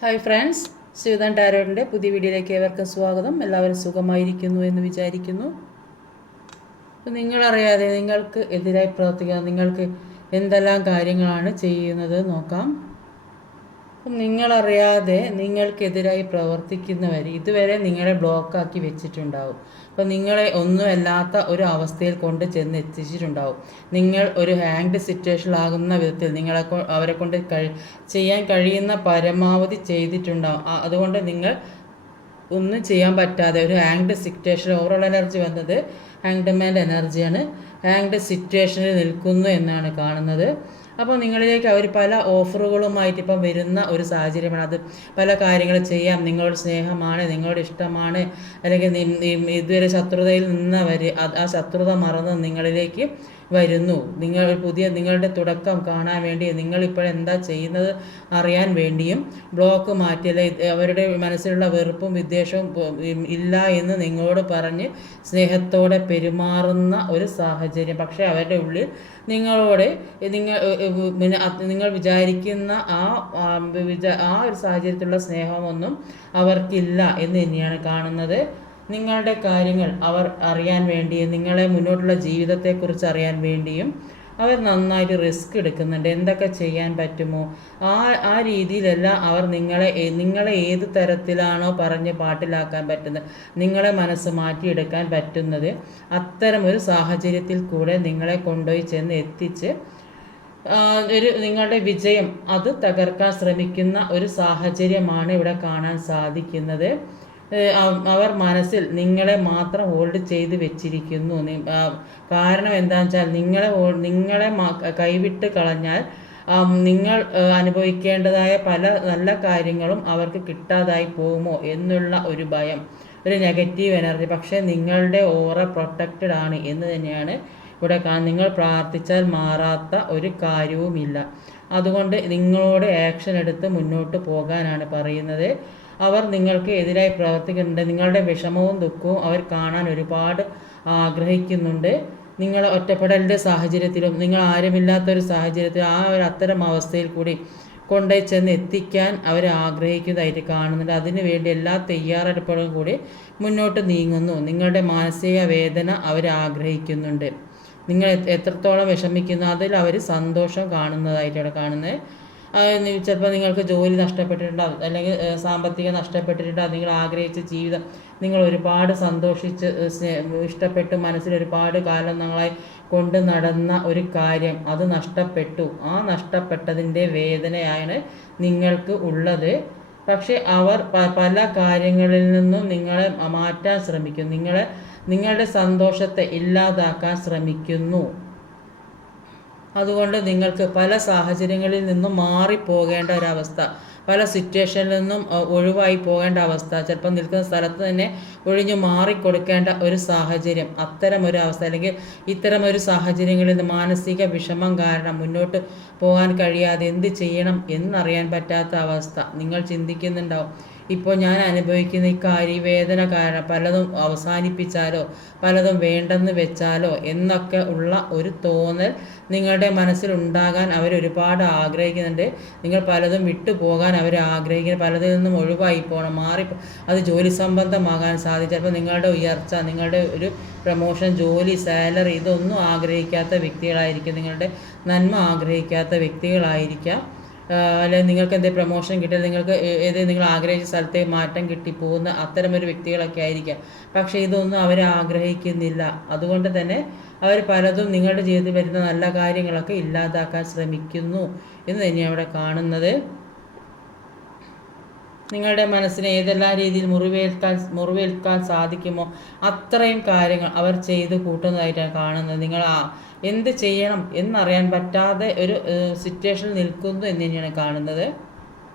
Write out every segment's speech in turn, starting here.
Hi friends Sreedhan ടാരോട്ടിന്റെ പുതിയ വീഡിയോയിലേക്ക് ഏവർക്കും സ്വാഗതം. എല്ലാവരും സുഖമായിരിക്കുന്നു എന്ന് വിചാരിക്കുന്നു. അപ്പോൾ നിങ്ങളറിയാതെ നിങ്ങൾക്ക് എതിരായി പ്രവർത്തിക്കാൻ നിങ്ങൾക്ക് എന്തെല്ലാം കാര്യങ്ങളാണ് ചെയ്യുന്നത് നോക്കാം. അപ്പം നിങ്ങളറിയാതെ നിങ്ങൾക്കെതിരായി പ്രവർത്തിക്കുന്നവർ ഇതുവരെ നിങ്ങളെ ബ്ലോക്കാക്കി വെച്ചിട്ടുണ്ടാവും. അപ്പോൾ നിങ്ങളെ ഒന്നുമല്ലാത്ത ഒരു അവസ്ഥയിൽ കൊണ്ട് ചെന്ന് എത്തിച്ചിട്ടുണ്ടാവും നിങ്ങൾ ഒരു ഹാങ്ഡ് സിറ്റുവേഷനിലാകുന്ന വിധത്തിൽ നിങ്ങളെ അവരെ കൊണ്ട് ചെയ്യാൻ കഴിയുന്ന പരമാവധി ചെയ്തിട്ടുണ്ടാവും. അതുകൊണ്ട് നിങ്ങൾ ഒന്നും ചെയ്യാൻ പറ്റാതെ ഒരു ഹാങ്ഡ് സിറ്റുവേഷൻ ഓവറോൾ എനർജി വന്നത് ഹാങ്ഡ് മാന്റെ എനർജിയാണ് ഹാങ്ഡ് സിറ്റുവേഷനിൽ നിൽക്കുന്നു എന്നാണ് കാണുന്നത്. അപ്പോൾ നിങ്ങളിലേക്ക് അവർ പല ഓഫറുകളുമായിട്ട് ഇപ്പം വരുന്ന ഒരു സാഹചര്യമാണ്. അത് പല കാര്യങ്ങൾ ചെയ്യാം. നിങ്ങളുടെ സ്നേഹമാണ് നിങ്ങളുടെ ഇഷ്ടമാണ്. അല്ലെങ്കിൽ ഇതുവരെ ശത്രുതയിൽ നിന്നവർ ആ ശത്രുത മറന്ന് നിങ്ങളിലേക്ക് വരുന്നു. നിങ്ങൾ പുതിയ നിങ്ങളുടെ തുടക്കം കാണാൻ വേണ്ടി നിങ്ങൾ ഇപ്പോൾ എന്താ ചെയ്യുന്നത് അറിയാൻ വേണ്ടിയും ബ്ലോക്ക് മാറ്റിയല്ല അവരുടെ മനസ്സിലുള്ള വെറുപ്പും വിദ്വേഷവും ഇല്ല എന്ന് നിങ്ങളോട് പറഞ്ഞ് സ്നേഹത്തോടെ പെരുമാറുന്ന ഒരു സാഹചര്യം. പക്ഷേ അവരുടെ ഉള്ളിൽ നിങ്ങളോട് നിങ്ങൾ നിങ്ങൾ വിചാരിക്കുന്ന ആ ആ ഒരു സാഹചര്യത്തിലുള്ള സ്നേഹമൊന്നും അവർക്കില്ല എന്ന് തന്നെയാണ് കാണുന്നത്. നിങ്ങളുടെ കാര്യങ്ങൾ അവർ അറിയാൻ വേണ്ടിയും നിങ്ങളെ മുന്നോട്ടുള്ള ജീവിതത്തെക്കുറിച്ച് അറിയാൻ വേണ്ടിയും അവർ നന്നായിട്ട് റിസ്ക് എടുക്കുന്നുണ്ട്. എന്തൊക്കെ ചെയ്യാൻ പറ്റുമോ? ആ ആ രീതിയിലല്ല അവർ നിങ്ങളെ നിങ്ങളെ ഏത് തരത്തിലാണോ പറഞ്ഞ് പാട്ടിലാക്കാൻ പറ്റുന്നത് നിങ്ങളെ മനസ്സ് മാറ്റിയെടുക്കാൻ പറ്റുന്നത് അത്തരം ഒരു സാഹചര്യത്തിൽ കൂടെ നിങ്ങളെ കൊണ്ടുപോയി ചെന്ന് എത്തിച്ച് ഒരു നിങ്ങളുടെ വിജയം അത് തകർക്കാൻ ശ്രമിക്കുന്ന ഒരു സാഹചര്യമാണ് ഇവിടെ കാണാൻ സാധിക്കുന്നത്. അവർ മനസ്സിൽ നിങ്ങളെ മാത്രം ഹോൾഡ് ചെയ്ത് വെച്ചിരിക്കുന്നു. കാരണം എന്താണെന്ന് വെച്ചാൽ നിങ്ങളെ നിങ്ങളെ കൈവിട്ട് കളഞ്ഞാൽ നിങ്ങൾ അനുഭവിക്കേണ്ടതായ പല നല്ല കാര്യങ്ങളും അവർക്ക് കിട്ടാതായി പോകുമോ എന്നുള്ള ഒരു ഭയം ഒരു നെഗറ്റീവ് എനർജി. പക്ഷേ നിങ്ങളുടെ ഓറ പ്രൊട്ടക്റ്റഡ് ആണ് എന്ന് തന്നെയാണ് ഇവിടെ നിങ്ങൾ പ്രാർത്ഥിച്ചാൽ മാറാത്ത ഒരു കാര്യവുമില്ല. അതുകൊണ്ട് നിങ്ങളോട് ആക്ഷൻ എടുത്ത് മുന്നോട്ട് പോകാനാണ് പറയുന്നത്. അവർ നിങ്ങൾക്ക് എതിരായി പ്രവർത്തിക്കുന്നുണ്ട്. നിങ്ങളുടെ വിഷമവും ദുഃഖവും അവർ കാണാൻ ഒരുപാട് ആഗ്രഹിക്കുന്നുണ്ട്. നിങ്ങൾ ഒറ്റപ്പെടലിന്റെ സാഹചര്യത്തിലും നിങ്ങൾ ആരുമില്ലാത്തൊരു സാഹചര്യത്തിൽ ആ ഒരു അത്തരം അവസ്ഥയിൽ കൂടി കൊണ്ടുപോയി ചെന്ന് എത്തിക്കാൻ അവർ ആഗ്രഹിക്കുന്നതായിട്ട് കാണുന്നുണ്ട്. അതിനു വേണ്ടി എല്ലാ തയ്യാറെടുപ്പുകളും കൂടി മുന്നോട്ട് നീങ്ങുന്നു. നിങ്ങളുടെ മാനസിക വേദന അവർ ആഗ്രഹിക്കുന്നുണ്ട്. നിങ്ങൾ എത്രത്തോളം വിഷമിക്കുന്നു അതിൽ അവർ സന്തോഷം കാണുന്നതായിട്ടാണ് കാണുന്നത്. ചിലപ്പോൾ നിങ്ങൾക്ക് ജോലി നഷ്ടപ്പെട്ടിട്ടുണ്ടാവും. അല്ലെങ്കിൽ സാമ്പത്തികം നഷ്ടപ്പെട്ടിട്ടുണ്ടാവും. നിങ്ങൾ ആഗ്രഹിച്ച ജീവിതം നിങ്ങൾ ഒരുപാട് സന്തോഷിച്ച് ഇഷ്ടപ്പെട്ട് മനസ്സിൽ ഒരുപാട് കാലം നിങ്ങളായി കൊണ്ട് നടന്ന ഒരു കാര്യം അത് നഷ്ടപ്പെട്ടു. ആ നഷ്ടപ്പെട്ടതിന്റെ വേദനയാണ് നിങ്ങൾക്ക് ഉള്ളത്. പക്ഷേ അവർ പല കാര്യങ്ങളിൽ നിന്നും നിങ്ങളെ മാറ്റാൻ ശ്രമിക്കും. നിങ്ങളെ നിങ്ങളുടെ സന്തോഷത്തെ ഇല്ലാതാക്കാൻ ശ്രമിക്കുന്നു. അതുകൊണ്ട് നിങ്ങൾക്ക് പല സാഹചര്യങ്ങളിൽ നിന്നും മാറിപ്പോകേണ്ട ഒരവസ്ഥ. പല സിറ്റുവേഷനിൽ നിന്നും ഒഴിവായി പോകേണ്ട അവസ്ഥ. ചിലപ്പോൾ നിൽക്കുന്ന സ്ഥലത്ത് തന്നെ ഒഴിഞ്ഞു മാറിക്കൊടുക്കേണ്ട ഒരു സാഹചര്യം അത്തരം ഒരു അവസ്ഥ അല്ലെങ്കിൽ ഇത്തരം ഒരു സാഹചര്യങ്ങളിൽ മാനസിക വിഷമം കാരണം മുന്നോട്ട് പോകാൻ കഴിയാതെ എന്ത് ചെയ്യണം എന്നറിയാൻ പറ്റാത്ത അവസ്ഥ. നിങ്ങൾ ചിന്തിക്കുന്നുണ്ടാവും ഇപ്പോൾ ഞാൻ അനുഭവിക്കുന്ന ഈ കാര്യവേദന കാരണം പലതും അവസാനിപ്പിച്ചാലോ പലതും വേണ്ടെന്ന് വെച്ചാലോ എന്നൊക്കെ ഉള്ള ഒരു തോന്നൽ നിങ്ങളുടെ മനസ്സിൽ ഉണ്ടാകാൻ അവർ ഒരുപാട് ആഗ്രഹിക്കുന്നുണ്ട്. നിങ്ങൾ പലതും വിട്ടുപോകാൻ അവർ ആഗ്രഹിക്കുന്നു പലതിൽ നിന്നും ഒഴിവായി പോകണം മാറി അത് ജോലി സംബന്ധമാകാൻ സാധിക്കും ചിലപ്പോൾ നിങ്ങളുടെ ഉയർച്ച നിങ്ങളുടെ ഒരു പ്രൊമോഷൻ ജോലി സാലറി ഇതൊന്നും ആഗ്രഹിക്കാത്ത വ്യക്തികളായിരിക്കും. നിങ്ങളുടെ നന്മ ആഗ്രഹിക്കാത്ത വ്യക്തികളായിരിക്കാം. അല്ലെങ്കിൽ നിങ്ങൾക്ക് എന്തെങ്കിലും പ്രൊമോഷൻ കിട്ടിയാൽ നിങ്ങൾക്ക് ഏത് നിങ്ങൾ ആഗ്രഹിച്ച സ്ഥലത്തേക്ക് മാറ്റം കിട്ടി പോകുന്ന അത്തരം ഒരു വ്യക്തികളൊക്കെ ആയിരിക്കാം. പക്ഷേ ഇതൊന്നും അവർ ആഗ്രഹിക്കുന്നില്ല. അതുകൊണ്ട് തന്നെ അവർ പലതും നിങ്ങളുടെ ജീവിതത്തിൽ വരുന്ന നല്ല കാര്യങ്ങളൊക്കെ ഇല്ലാതാക്കാൻ ശ്രമിക്കുന്നു എന്ന് തന്നെയാണ് അവിടെ കാണുന്നത്. നിങ്ങളുടെ മനസ്സിനെ ഏതെല്ലാം രീതിയിൽ മുറിവേൽക്കാൻ മുറിവേൽക്കാൻ സാധിക്കുമോ അത്രയും കാര്യങ്ങൾ അവർ ചെയ്ത് കൂട്ടുന്നതായിട്ടാണ് കാണുന്നത്. നിങ്ങൾ ആ എന്ത് ചെയ്യണം എന്നറിയാൻ പറ്റാതെ ഒരു സിറ്റുവേഷനിൽ നിൽക്കുന്നു എന്ന് തന്നെയാണ് കാണുന്നത്.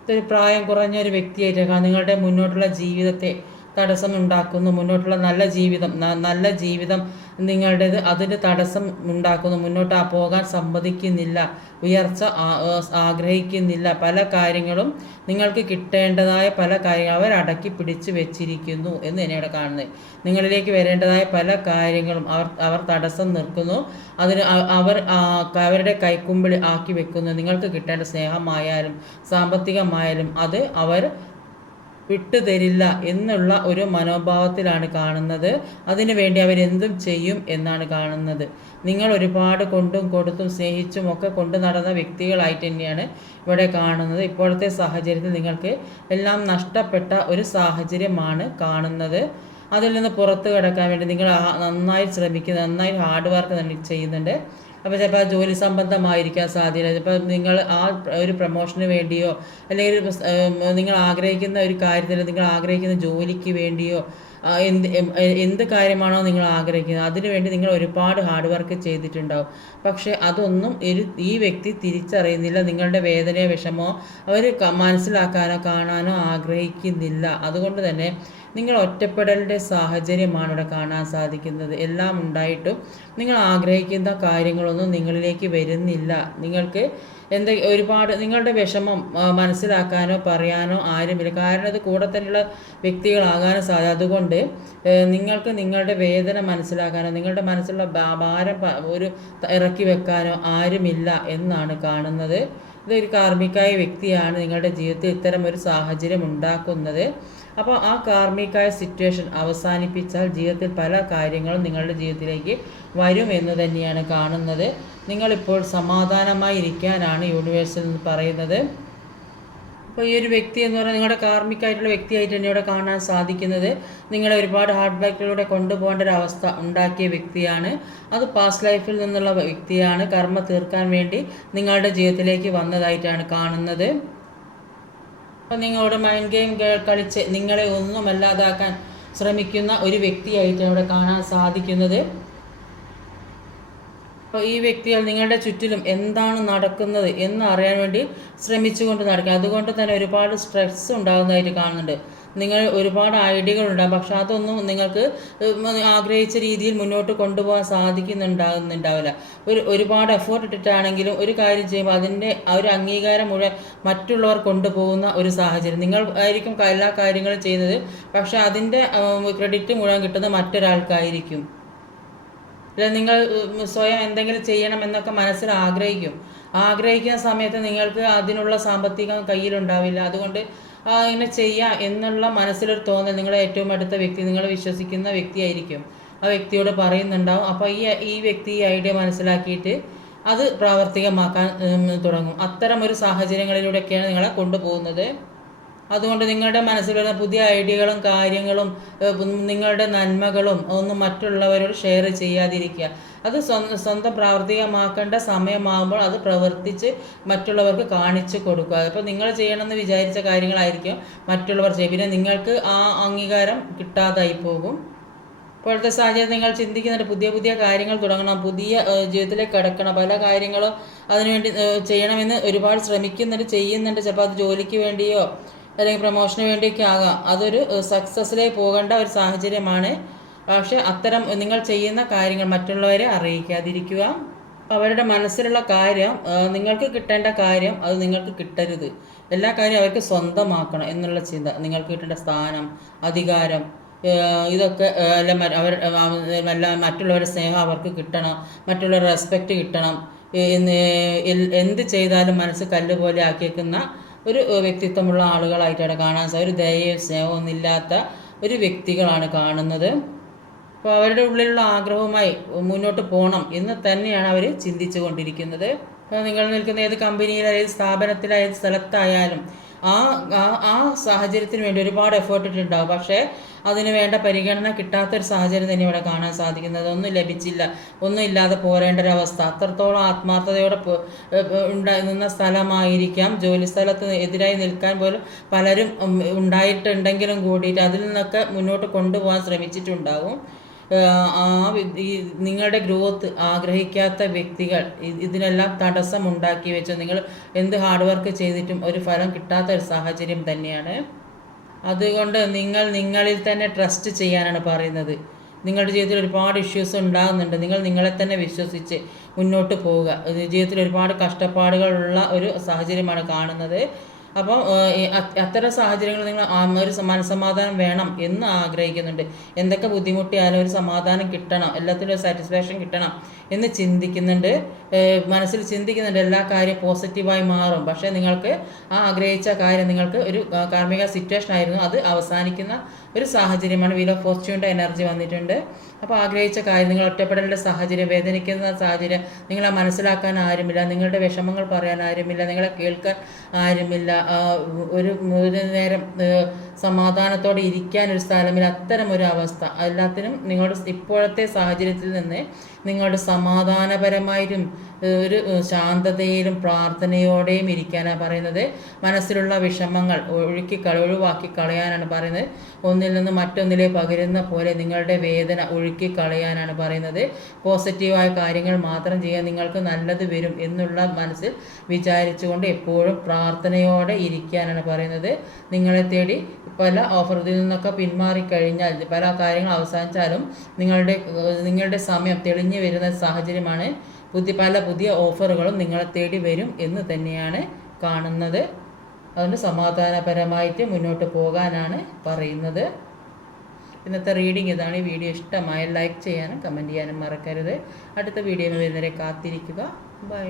ഇതൊരു പ്രായം കുറഞ്ഞ ഒരു വ്യക്തിയായിട്ടാണ് നിങ്ങളുടെ മുന്നോട്ടുള്ള ജീവിതത്തെ തടസ്സം ഉണ്ടാക്കുന്നു മുന്നോട്ടുള്ള നല്ല ജീവിതം നല്ല ജീവിതം നിങ്ങളുടേത് അതിന് തടസ്സം ഉണ്ടാക്കുന്നു. മുന്നോട്ട് പോകാൻ സമ്മതിക്കുന്നില്ല ഉയർച്ച ആഗ്രഹിക്കുന്നില്ല. പല കാര്യങ്ങളും നിങ്ങൾക്ക് കിട്ടേണ്ടതായ പല കാര്യങ്ങളും അവർ അടക്കി പിടിച്ചു വെച്ചിരിക്കുന്നു എന്ന് തന്നെയാണ് കാണുന്നത്. നിങ്ങളിലേക്ക് വരേണ്ടതായ പല കാര്യങ്ങളും അവർ അവർ തടസ്സം നിൽക്കുന്നു അതിന് അവർ അവരുടെ കൈക്കുമ്പിൾ ആക്കി വെക്കുന്നു. നിങ്ങൾക്ക് കിട്ടേണ്ട സ്നേഹമായാലും സാമ്പത്തികമായാലും അത് അവർ വിട്ടുതരില്ല എന്നുള്ള ഒരു മനോഭാവത്തിലാണ് കാണുന്നത്. അതിനു വേണ്ടി അവരെന്തും ചെയ്യും എന്നാണ് കാണുന്നത്. നിങ്ങൾ ഒരുപാട് കൊണ്ടും കൊടുത്തും സ്നേഹിച്ചും ഒക്കെ കൊണ്ടു നടന്ന വ്യക്തികളായിട്ട് തന്നെയാണ് ഇവിടെ കാണുന്നത്. ഇപ്പോഴത്തെ സാഹചര്യത്തിൽ നിങ്ങൾക്ക് എല്ലാം നഷ്ടപ്പെട്ട ഒരു സാഹചര്യമാണ് കാണുന്നത്. അതിൽ നിന്ന് പുറത്തു കിടക്കാൻ വേണ്ടി നിങ്ങൾ നന്നായി ശ്രമിക്കുക നന്നായി ഹാർഡ് വർക്ക് തന്നെ ചെയ്യുന്നുണ്ട്. അപ്പോൾ ചിലപ്പോൾ ജോലി സംബന്ധമായിരിക്കാൻ സാധ്യത ചിലപ്പോൾ നിങ്ങൾ ആ ഒരു പ്രൊമോഷന് വേണ്ടിയോ അല്ലെങ്കിൽ നിങ്ങൾ ആഗ്രഹിക്കുന്ന ഒരു കാര്യത്തിൽ നിങ്ങൾ ആഗ്രഹിക്കുന്ന ജോലിക്ക് വേണ്ടിയോ എന്ത് എന്ത് കാര്യമാണോ നിങ്ങൾ ആഗ്രഹിക്കുന്നത് അതിനുവേണ്ടി നിങ്ങൾ ഒരുപാട് ഹാർഡ് വർക്ക് ചെയ്തിട്ടുണ്ടാവും. പക്ഷേ അതൊന്നും ഈ വ്യക്തി തിരിച്ചറിയുന്നില്ല. നിങ്ങളുടെ വേദനയോ വിഷമോ അവർ മനസ്സിലാക്കാനോ കാണാനോ ആഗ്രഹിക്കുന്നില്ല. അതുകൊണ്ട് തന്നെ നിങ്ങൾ ഒറ്റപ്പെടലിന്റെ സാഹചര്യമാണ് ഇവിടെ കാണാൻ സാധിക്കുന്നത്. എല്ലാം ഉണ്ടായിട്ടും നിങ്ങൾ ആഗ്രഹിക്കുന്ന കാര്യങ്ങളൊന്നും നിങ്ങളിലേക്ക് വരുന്നില്ല. നിങ്ങൾക്ക് എന്തെ ഒരുപാട് നിങ്ങളുടെ വിഷമം മനസ്സിലാക്കാനോ പറയാനോ ആരുമില്ല. കാരണം ഇത് കൂടെ തന്നെയുള്ള വ്യക്തികളാകാനും സാധ്യത. അതുകൊണ്ട് നിങ്ങൾക്ക് നിങ്ങളുടെ വേദന മനസ്സിലാക്കാനോ നിങ്ങളുടെ മനസ്സിലുള്ള ഭാരം ഒരു ഇറക്കി വെക്കാനോ ആരുമില്ല എന്നാണ് കാണുന്നത്. ഇതൊരു കാർമ്മികായ വ്യക്തിയാണ് നിങ്ങളുടെ ജീവിതത്തിൽ ഇത്തരം ഒരു സാഹചര്യം ഉണ്ടാക്കുന്നത്. അപ്പോൾ ആ കാർമ്മികമായ സിറ്റുവേഷൻ അവസാനിപ്പിച്ചാൽ ജീവിതത്തിൽ പല കാര്യങ്ങളും നിങ്ങളുടെ ജീവിതത്തിലേക്ക് വരും എന്ന് തന്നെയാണ് കാണുന്നത്. നിങ്ങളിപ്പോൾ സമാധാനമായി ഇരിക്കാനാണ് യൂണിവേഴ്സിൽ നിന്ന് പറയുന്നത്. അപ്പോൾ ഈ ഒരു വ്യക്തി എന്ന് പറഞ്ഞാൽ നിങ്ങളുടെ കാർമ്മികമായിട്ടുള്ള വ്യക്തിയായിട്ട് തന്നെ ഇവിടെ കാണാൻ സാധിക്കുന്നത്. നിങ്ങളെ ഒരുപാട് ഹാർഡ് ബാക്കിലൂടെ കൊണ്ടുപോകേണ്ട ഒരു അവസ്ഥ ഉണ്ടാക്കിയ വ്യക്തിയാണ്. അത് പാസ്റ്റ് ലൈഫിൽ നിന്നുള്ള വ്യക്തിയാണ്. കർമ്മ തീർക്കാൻ വേണ്ടി നിങ്ങളുടെ ജീവിതത്തിലേക്ക് വന്നതായിട്ടാണ് കാണുന്നത്. അപ്പോൾ നിങ്ങളുടെ മൈൻഡ് ഗെയിം കളിച്ച് നിങ്ങളെ ഒന്നും അല്ലാതാക്കാൻ ശ്രമിക്കുന്ന ഒരു വ്യക്തിയായിട്ട് അവിടെ കാണാൻ സാധിക്കുന്നത്. അപ്പോൾ ഈ വ്യക്തികൾ നിങ്ങളുടെ ചുറ്റിലും എന്താണ് നടക്കുന്നത് എന്ന് അറിയാൻ വേണ്ടി ശ്രമിച്ചുകൊണ്ട് നടക്കുക. അതുകൊണ്ട് തന്നെ ഒരുപാട് സ്ട്രെസ് ഉണ്ടാകുന്നതായിട്ട് കാണുന്നുണ്ട്. നിങ്ങൾ ഒരുപാട് ഐഡിയകൾ ഉണ്ടാകും പക്ഷെ അതൊന്നും നിങ്ങൾക്ക് ആഗ്രഹിച്ച രീതിയിൽ മുന്നോട്ട് കൊണ്ടുപോകാൻ സാധിക്കുന്നുണ്ടാകുന്നുണ്ടാവില്ല. ഒരു ഒരുപാട് എഫേർട്ട് ഇട്ടിട്ടാണെങ്കിലും ഒരു കാര്യം ചെയ്യുമ്പോൾ അതിന്റെ ആ ഒരു അംഗീകാരം മുഴുവൻ മറ്റുള്ളവർ കൊണ്ടുപോകുന്ന ഒരു സാഹചര്യം. നിങ്ങൾ ആയിരിക്കും എല്ലാ കാര്യങ്ങളും ചെയ്യുന്നത് പക്ഷെ അതിന്റെ ക്രെഡിറ്റ് മുഴുവൻ കിട്ടുന്നത് മറ്റൊരാൾക്കായിരിക്കും. അല്ല നിങ്ങൾ സ്വയം എന്തെങ്കിലും ചെയ്യണം എന്നൊക്കെ മനസ്സിൽ ആഗ്രഹിക്കും. ആഗ്രഹിക്കുന്ന സമയത്ത് നിങ്ങൾക്ക് അതിനുള്ള സാമ്പത്തികം കയ്യിലുണ്ടാവില്ല. അതുകൊണ്ട് ഇങ്ങനെ ചെയ്യാം എന്നുള്ള മനസ്സിലൊരു തോന്നൽ നിങ്ങളെ ഏറ്റവും അടുത്ത വ്യക്തി നിങ്ങൾ വിശ്വസിക്കുന്ന വ്യക്തിയായിരിക്കും. ആ വ്യക്തിയോട് പറയുന്നുണ്ടാവും. അപ്പോൾ ഈ ഈ വ്യക്തി ഈ ഐഡിയ മനസ്സിലാക്കിയിട്ട് അത് പ്രാവർത്തികമാക്കാൻ തുടങ്ങും. അത്തരം ഒരു സാഹചര്യങ്ങളിലൂടെയൊക്കെയാണ് നിങ്ങളെ കൊണ്ടുപോകുന്നത്. അതുകൊണ്ട് നിങ്ങളുടെ മനസ്സിൽ വരുന്ന പുതിയ ഐഡിയകളും കാര്യങ്ങളും നിങ്ങളുടെ നന്മകളും ഒന്നും മറ്റുള്ളവരോട് ഷെയർ ചെയ്യാതിരിക്കുക. അത് സ്വന്തം പ്രാവർത്തികമാക്കേണ്ട സമയമാകുമ്പോൾ അത് പ്രവർത്തിച്ച് മറ്റുള്ളവർക്ക് കാണിച്ചു കൊടുക്കുക. അപ്പോൾ നിങ്ങൾ ചെയ്യണമെന്ന് വിചാരിച്ച കാര്യങ്ങളായിരിക്കും മറ്റുള്ളവർ ചെയ്യും പിന്നെ നിങ്ങൾക്ക് ആ അംഗീകാരം കിട്ടാതായി പോകും. ഇപ്പോഴത്തെ സാഹചര്യം നിങ്ങൾ ചിന്തിക്കുന്നുണ്ട് പുതിയ പുതിയ കാര്യങ്ങൾ തുടങ്ങണം പുതിയ ജീവിതത്തിലേക്ക് കടക്കണം. പല കാര്യങ്ങളും അതിനുവേണ്ടി ചെയ്യണമെന്ന് ഒരുപാട് ശ്രമിക്കുന്നുണ്ട് ചെയ്യുന്നുണ്ട്. ചിലപ്പോൾ അത് ജോലിക്ക് വേണ്ടിയോ അല്ലെങ്കിൽ പ്രൊമോഷന് വേണ്ടിയൊക്കെ ആകാം. അതൊരു സക്സസ്സിലേക്ക് പോകേണ്ട ഒരു സാഹചര്യമാണ് പക്ഷെ അത്തരം നിങ്ങൾ ചെയ്യുന്ന കാര്യങ്ങൾ മറ്റുള്ളവരെ അറിയിക്കാതിരിക്കുക. അവരുടെ മനസ്സിലുള്ള കാര്യം നിങ്ങൾക്ക് കിട്ടേണ്ട കാര്യം അത് നിങ്ങൾക്ക് കിട്ടരുത്. എല്ലാ കാര്യവും അവർക്ക് സ്വന്തമാക്കണം എന്നുള്ള ചിന്ത. നിങ്ങൾക്ക് കിട്ടേണ്ട സ്ഥാനം അധികാരം ഇതൊക്കെ അല്ല അവർ എല്ലാം മറ്റുള്ളവരുടെ സ്നേഹം അവർക്ക് കിട്ടണം മറ്റുള്ളവരുടെ റെസ്പെക്റ്റ് കിട്ടണം. എന്ന് എന്ത് ചെയ്താലും മനസ്സ് കല്ല് പോലെ ആക്കിയേക്കുന്ന ഒരു വ്യക്തിത്വമുള്ള ആളുകളായിട്ടാണ് കാണാൻ സാധിക്കും ഒരു ദയയും സ്നേഹവും ഇല്ലാത്ത ഒരു വ്യക്തികളാണ് കാണുന്നത്. അപ്പോൾ അവരുടെ ഉള്ളിലുള്ള ആഗ്രഹവുമായി മുന്നോട്ട് പോകണം എന്ന് തന്നെയാണ് അവർ ചിന്തിച്ചു കൊണ്ടിരിക്കുന്നത് അപ്പോൾ നിങ്ങൾ നിൽക്കുന്ന ഏത് കമ്പനിയിലായാലും ഏത് സ്ഥലത്തായാലും ആ ആ- സാഹചര്യത്തിന് വേണ്ടി ഒരുപാട് എഫേർട്ട് ഇട്ടിട്ടുണ്ടാവും. പക്ഷേ അതിന് വേണ്ട പരിഗണന കിട്ടാത്തൊരു സാഹചര്യം തന്നെ ഇവിടെ കാണാൻ സാധിക്കുന്നത്. ഒന്നും ലഭിച്ചില്ല ഒന്നും ഇല്ലാതെ പോരേണ്ട ഒരവസ്ഥ അത്രത്തോളം ആത്മാർത്ഥതയോടെ ഉണ്ടായി നിന്ന സ്ഥലമായിരിക്കാം. ജോലി സ്ഥലത്ത് എതിരായി നിൽക്കാൻ പോലും പലരും ഉണ്ടായിട്ടുണ്ടെങ്കിലും കൂടിയിട്ട് അതിൽ നിന്നൊക്കെ മുന്നോട്ട് കൊണ്ടുപോകാൻ ശ്രമിച്ചിട്ടുണ്ടാവും. ആ ഈ നിങ്ങളുടെ ഗ്രോത്ത് ആഗ്രഹിക്കാത്ത വ്യക്തികൾ ഇതിനെല്ലാം തടസ്സം ഉണ്ടാക്കി വെച്ച് നിങ്ങൾ എന്ത് ഹാർഡ് വർക്ക് ചെയ്തിട്ടും ഒരു ഫലം കിട്ടാത്ത ഒരു സാഹചര്യം തന്നെയാണ്. അതുകൊണ്ട് നിങ്ങൾ നിങ്ങളിൽ തന്നെ ട്രസ്റ്റ് ചെയ്യാനാണ് പറയുന്നത്. നിങ്ങളുടെ ജീവിതത്തിൽ ഒരുപാട് ഇഷ്യൂസ് ഉണ്ടാകുന്നുണ്ട്. നിങ്ങൾ നിങ്ങളെ തന്നെ വിശ്വസിച്ച് മുന്നോട്ട് പോവുക. ജീവിതത്തിൽ ഒരുപാട് കഷ്ടപ്പാടുകളുള്ള ഒരു സാഹചര്യമാണ് കാണുന്നത്. അപ്പോൾ അത്തരം സാഹചര്യങ്ങൾ നിങ്ങൾ ഒരു മനസ്സമാധാനം വേണം എന്ന് ആഗ്രഹിക്കുന്നുണ്ട്. എന്തൊക്കെ ബുദ്ധിമുട്ടിയാലും ഒരു സമാധാനം കിട്ടണം എല്ലാത്തിനും ഒരു സാറ്റിസ്ഫാക്ഷൻ കിട്ടണം എന്ന് ചിന്തിക്കുന്നുണ്ട്. മനസ്സിൽ ചിന്തിക്കുന്നുണ്ട് എല്ലാ കാര്യം പോസിറ്റീവായി മാറും. പക്ഷേ നിങ്ങൾക്ക് ആ ആഗ്രഹിച്ച കാര്യം നിങ്ങൾക്ക് ഒരു കാർമിക സിറ്റുവേഷൻ ആയിരുന്നു. അത് അവസാനിക്കുന്ന ഒരു സാഹചര്യമാണ്. വീൽ ഓഫ് ഫോർച്യൂണിന്റെ എനർജി വന്നിട്ടുണ്ട്. അപ്പോൾ ആഗ്രഹിച്ച കാര്യം നിങ്ങൾ ഒറ്റപ്പെടലിന്റെ സാഹചര്യം വേദനിക്കുന്ന സാഹചര്യം നിങ്ങളെ മനസ്സിലാക്കാൻ ആരുമില്ല നിങ്ങളുടെ വിഷമങ്ങൾ പറയാൻ ആരുമില്ല നിങ്ങളെ കേൾക്കാൻ ആരുമില്ല ഒരു ഒരു നേരം സമാധാനത്തോടെ ഇരിക്കാൻ ഒരു സ്ഥലമില്ല അത്തരം ഒരു അവസ്ഥ എല്ലാത്തിനും നിങ്ങളുടെ ഇപ്പോഴത്തെ സാഹചര്യത്തിൽ നിന്ന് നിങ്ങളുടെ സമാധാനപരമായിട്ടും ഒരു ശാന്തതയിലും പ്രാർത്ഥനയോടെയും ഇരിക്കാനാണ് പറയുന്നത്. മനസ്സിലുള്ള വിഷമങ്ങൾ ഒഴുക്കി ഒഴിവാക്കി കളയാനാണ് പറയുന്നത്. ഒന്നിൽ നിന്ന് മറ്റൊന്നിലെ പകരുന്ന പോലെ നിങ്ങളുടെ വേദന ഒഴുക്കി കളയാനാണ് പറയുന്നത്. പോസിറ്റീവായ കാര്യങ്ങൾ മാത്രം ചെയ്യാൻ നിങ്ങൾക്ക് നല്ലത് വരും എന്നുള്ള മനസ്സിൽ വിചാരിച്ചുകൊണ്ട് എപ്പോഴും പ്രാർത്ഥനയോടെ ഇരിക്കാനാണ് പറയുന്നത്. നിങ്ങളെ തേടി പല ഓഫറിൽ നിന്നൊക്കെ പിന്മാറിക്കഴിഞ്ഞാൽ പല കാര്യങ്ങൾ അവസാനിച്ചാലും നിങ്ങളുടെ നിങ്ങളുടെ സമയം തെളിഞ്ഞു വരുന്ന സാഹചര്യമാണ്. പുതിയ പല പുതിയ ഓഫറുകളും നിങ്ങളെ തേടി വരും എന്ന് തന്നെയാണ് കാണുന്നത്. അതുകൊണ്ട് സമാധാനപരമായിട്ട് മുന്നോട്ട് പോകാനാണ് പറയുന്നത്. ഇന്നത്തെ റീഡിംഗ് ഇതാണ്. ഈ വീഡിയോ ഇഷ്ടമായ ലൈക്ക് ചെയ്യാനും കമന്റ് ചെയ്യാനും മറക്കരുത്. അടുത്ത വീഡിയോയിൽ വരുന്നവരെ കാത്തിരിക്കുക. ബൈ.